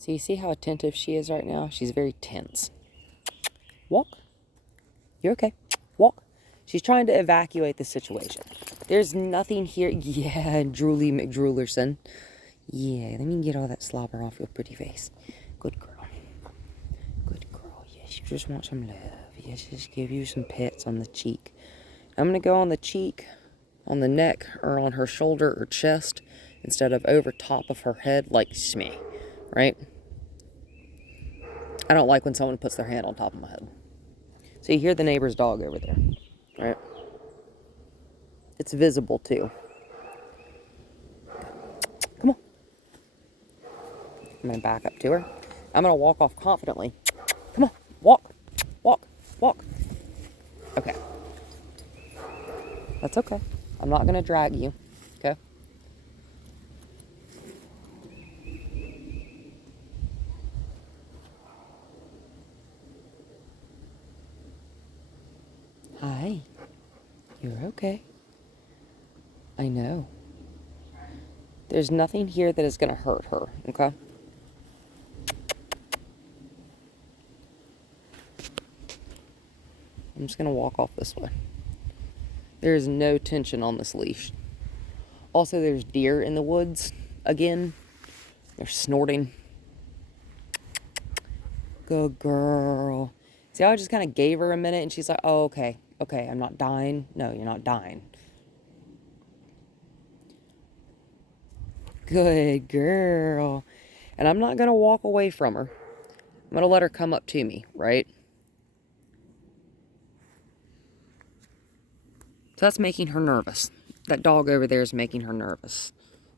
So you see how attentive she is right now? She's very tense. Walk. You're okay. Walk. She's trying to evacuate the situation. There's nothing here. Yeah, Drooly McDroolerson. Yeah, let me get all that slobber off your pretty face. Good girl. Good girl. Yes, you just want some love. Yes, just give you some pets on the cheek. I'm going to go on the cheek, on the neck, or on her shoulder or chest, instead of over top of her head like Smee, right? I don't like when someone puts their hand on top of my head. So you hear the neighbor's dog over there, right? It's visible too. Come on. I'm going to back up to her. I'm going to walk off confidently. Come on. Walk. Walk. Walk. Okay. That's okay. I'm not going to drag you. Okay? Hi. You're okay. I know. There's nothing here that is going to hurt her, okay? I'm just going to walk off this way. There is no tension on this leash. Also, there's deer in the woods again. They're snorting. Good girl. See how I just kind of gave her a minute and she's like, oh, okay. Okay, I'm not dying. No, you're not dying. Good girl. And I'm not going to walk away from her. I'm going to let her come up to me, right? So that's making her nervous. That dog over there is making her nervous.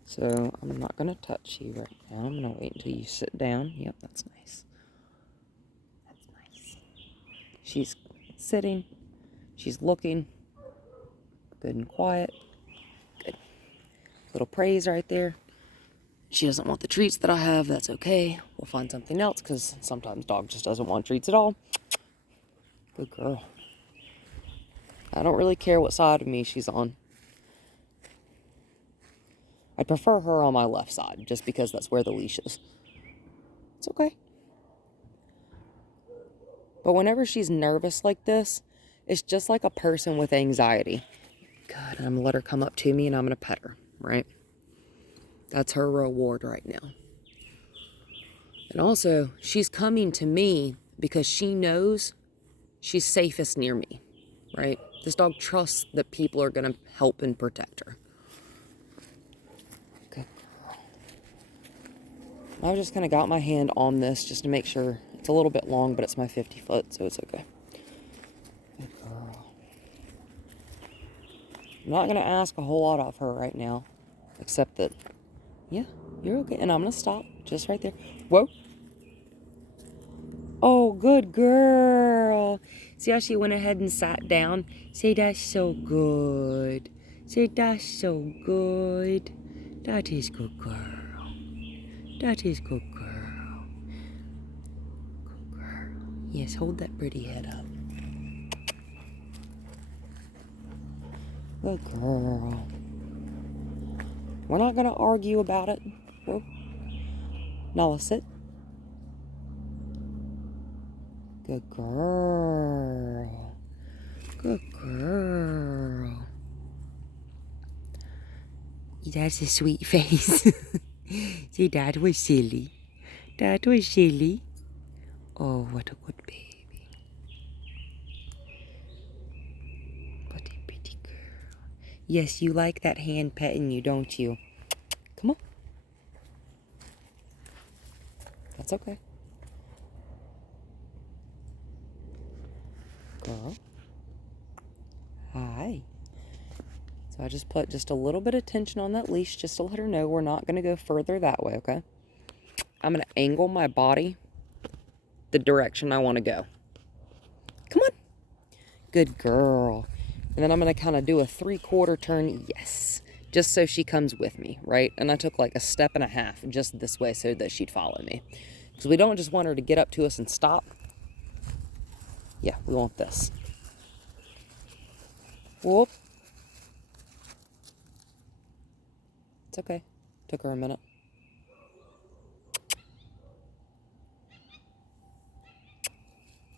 So I'm not going to touch you right now. I'm going to wait until you sit down. Yep, that's nice. That's nice. She's sitting. She's looking. Good and quiet. Good. Little praise right there. She doesn't want the treats that I have. That's okay. We'll find something else because sometimes dog just doesn't want treats at all. Good girl. I don't really care what side of me she's on. I prefer her on my left side just because that's where the leash is. It's okay. But whenever she's nervous like this, it's just like a person with anxiety. Good. I'm going to let her come up to me and I'm going to pet her, right? That's her reward right now. And also, she's coming to me because she knows she's safest near me, right? This dog trusts that people are going to help and protect her. Good girl. I've just kind of got my hand on this just to make sure. It's a little bit long, but it's my 50 foot, so it's okay. Good girl. I'm not going to ask a whole lot of her right now, except that, yeah, you're okay. And I'm going to stop just right there. Whoa. Oh, good girl. See how she went ahead and sat down? Say, that's so good. Say, that's so good. That is good girl. That is good girl. Good girl. Yes, hold that pretty head up. Good girl. We're not going to argue about it. Whoa. Nala, sit. Good girl. Good girl. That's a sweet face. See, that was silly. That was silly. Oh, what a good baby. What a pretty girl. Yes, you like that hand petting you, don't you? Come on. That's okay. Girl. Hi. So I just put just a little bit of tension on that leash just to let her know we're not going to go further that way, okay? I'm going to angle my body the direction I want to go. Come on. Good girl. And then I'm going to kind of do a 3/4 turn. Yes. Just so she comes with me, right? And I took like a step and a half just this way so that she'd follow me. Because we don't just want her to get up to us and stop. Yeah, we want this. Whoop. It's okay. Took her a minute.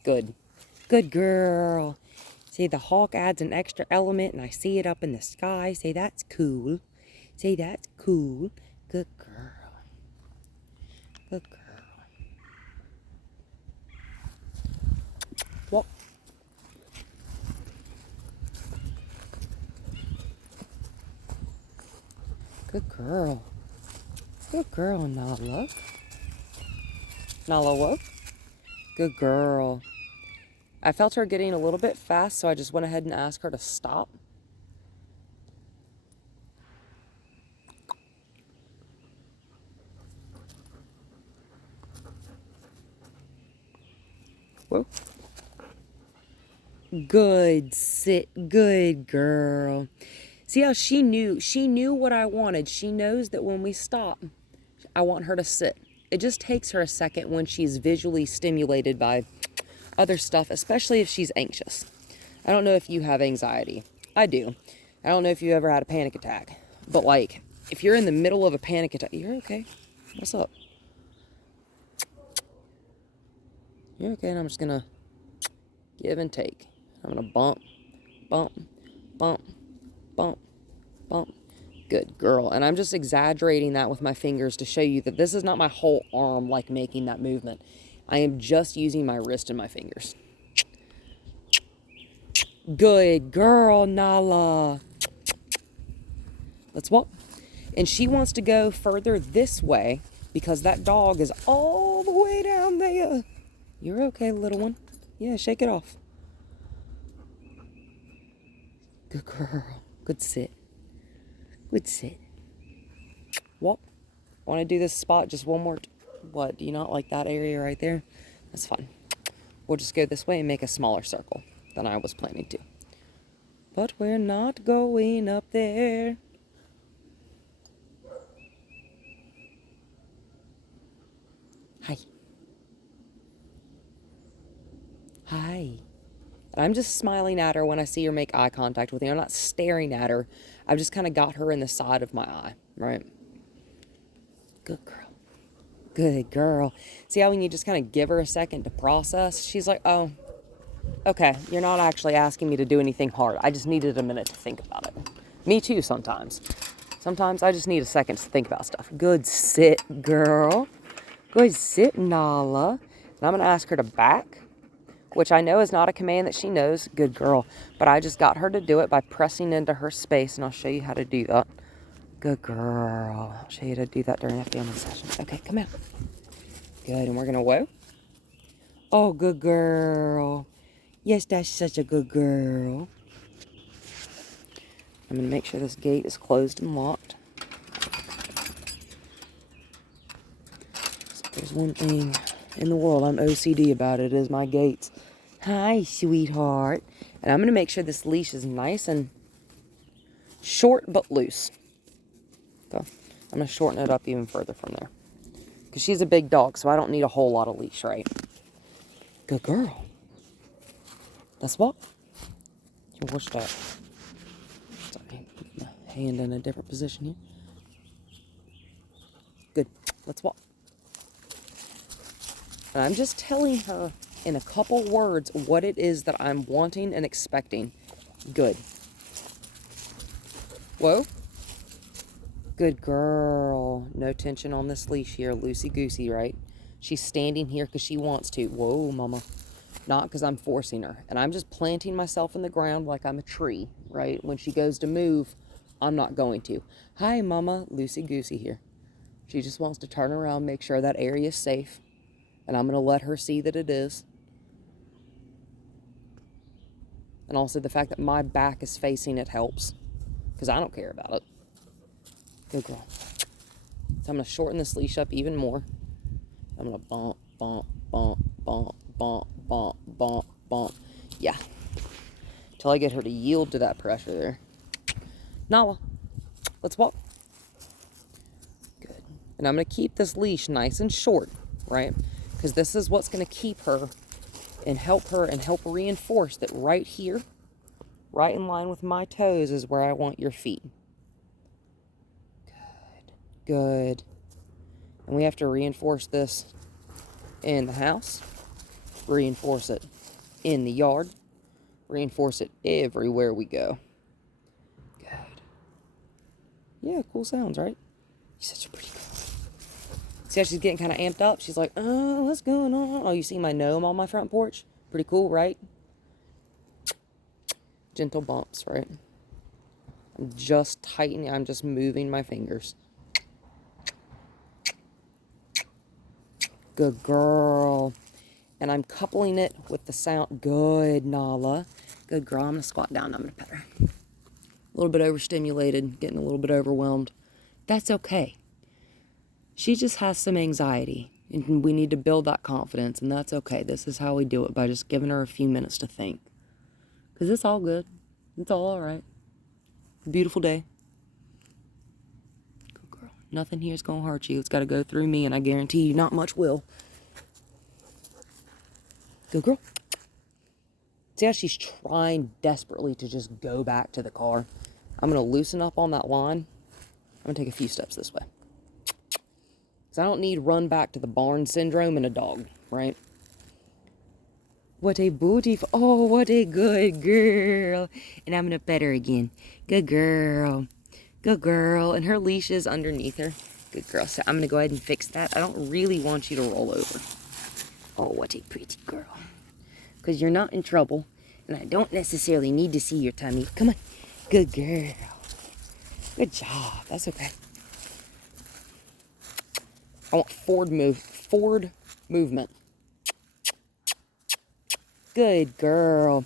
Good. Good girl. See, the hawk adds an extra element, and I see it up in the sky. Say, that's cool. Say, that's cool. Good girl. Good girl. What? Good girl. Good girl, Nala. Nala, whoa. Good girl. I felt her getting a little bit fast, so I just went ahead and asked her to stop. Whoa. Good sit. Good girl. See how she knew what I wanted. She knows that when we stop, I want her to sit. It just takes her a second when she's visually stimulated by other stuff, especially if she's anxious. I don't know if you have anxiety. I do. I don't know if you ever had a panic attack. But like, if you're in the middle of a panic attack, you're okay. What's up? You're okay, and I'm just gonna give and take. I'm gonna bump, bump, bump, bump, bump. Good girl. And I'm just exaggerating that with my fingers to show you that this is not my whole arm like making that movement. I am just using my wrist and my fingers. Good girl, Nala. Let's walk. And she wants to go further this way because that dog is all the way down there. You're okay, little one. Yeah, shake it off. Good girl. Good sit. Good sit. Walk. Want to do this spot just one more? What, do you not like that area right there? That's fine. We'll just go this way and make a smaller circle than I was planning to. But we're not going up there. Hi. Hi. And I'm just smiling at her when I see her make eye contact with me. I'm not staring at her. I've just kind of got her in the side of my eye, right? Good girl. Good girl. See how when you just kind of give her a second to process, she's like, oh, okay, you're not actually asking me to do anything hard. I just needed a minute to think about it. Me too sometimes. Sometimes I just need a second to think about stuff. Good sit, girl. Good sit, Nala. And I'm going to ask her to back, which I know is not a command that she knows. Good girl. But I just got her to do it by pressing into her space, and I'll show you how to do that. Good girl. I'll show you how to do that during a family session. Okay, come out. Good, and we're going to whoa. Oh, good girl. Yes, that's such a good girl. I'm going to make sure this gate is closed and locked. So there's one thing in the world I'm OCD about, it is my gates. Hi, sweetheart. And I'm going to make sure this leash is nice and short but loose. So I'm going to shorten it up even further from there. Because she's a big dog, so I don't need a whole lot of leash, right? Good girl. Let's walk. What's that? Sorry, put my hand in a different position here. Good. Let's walk. And I'm just telling her in a couple words what it is that I'm wanting and expecting. Good. Whoa. Good girl. No tension on this leash here. Loosey-goosey, right? She's standing here because she wants to. Whoa, mama. Not because I'm forcing her. And I'm just planting myself in the ground like I'm a tree, right? When she goes to move, I'm not going to. Hi, mama. Loosey-goosey here. She just wants to turn around, make sure that area is safe. And I'm going to let her see that it is. And also the fact that my back is facing it helps. Because I don't care about it. Good girl. So I'm going to shorten this leash up even more. I'm going to bump, bump, bump, bump, bump, bump, bump, bump. Yeah. Until I get her to yield to that pressure there. Nala, let's walk. Good. And I'm going to keep this leash nice and short, right? Because this is what's going to keep her and help reinforce that right here, right in line with my toes, is where I want your feet. Good. Good. And we have to reinforce this in the house. Reinforce it in the yard. Reinforce it everywhere we go. Good. Yeah, cool sounds, right? You're such a pretty girl. See how she's getting kind of amped up? She's like, what's going on? Oh, you see my gnome on my front porch? Pretty cool, right? Gentle bumps, right? I'm just tightening. I'm just moving my fingers. Good girl. And I'm coupling it with the sound. Good, Nala. Good girl. I'm going to squat down. I'm going to pet her. A little bit overstimulated, getting a little bit overwhelmed. That's okay. She just has some anxiety, and we need to build that confidence, and that's okay. This is how we do it, by just giving her a few minutes to think. Because it's all good. It's all right. Beautiful day. Good girl. Nothing here is going to hurt you. It's got to go through me, and I guarantee you not much will. Good girl. See how she's trying desperately to just go back to the car? I'm going to loosen up on that line. I'm going to take a few steps this way. Because I don't need run back to the barn syndrome in a dog, right? What a beautiful, oh, what a good girl. And I'm going to pet her again. Good girl. Good girl. And her leash is underneath her. Good girl. So I'm going to go ahead and fix that. I don't really want you to roll over. Oh, what a pretty girl. Because you're not in trouble. And I don't necessarily need to see your tummy. Come on. Good girl. Good job. That's okay. I want forward movement. Good girl.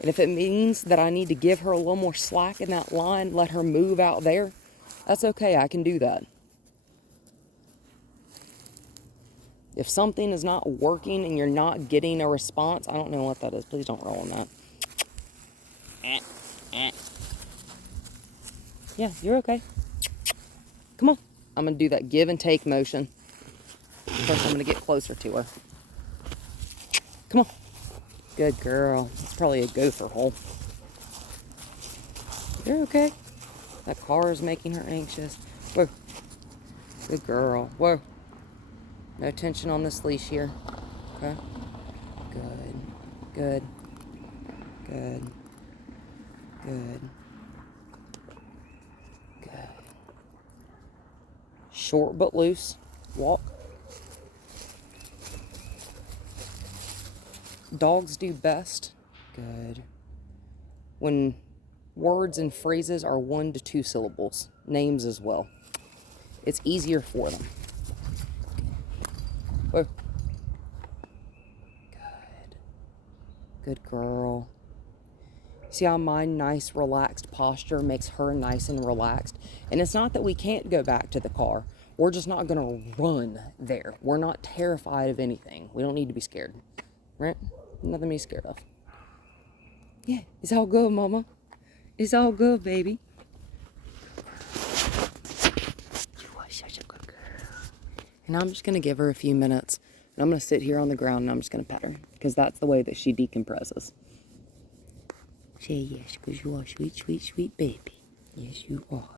And if it means that I need to give her a little more slack in that line, let her move out there, that's okay. I can do that. If something is not working and you're not getting a response, I don't know what that is. Please don't roll on that. Yeah, you're okay. Come on. I'm going to do that give and take motion. First, I'm going to get closer to her. Come on. Good girl. It's probably a gopher hole. You're okay. That car is making her anxious. Whoa. Good girl. Whoa. No tension on this leash here. Okay. Good. Good. Good. Good. Good. Short but loose. Walk. Dogs do best. Good. When words and phrases are 1 to 2 syllables. Names as well. It's easier for them. Whoa. Good. Good girl. See how my nice, relaxed posture makes her nice and relaxed? And it's not that we can't go back to the car. We're just not going to run there. We're not terrified of anything. We don't need to be scared. Right? Nothing to be scared of. Yeah, it's all good, mama. It's all good, baby. You are such a good girl. And I'm just going to give her a few minutes. And I'm going to sit here on the ground and I'm just going to pet her. Because that's the way that she decompresses. Say yes, because you are sweet, sweet, sweet baby. Yes, you are.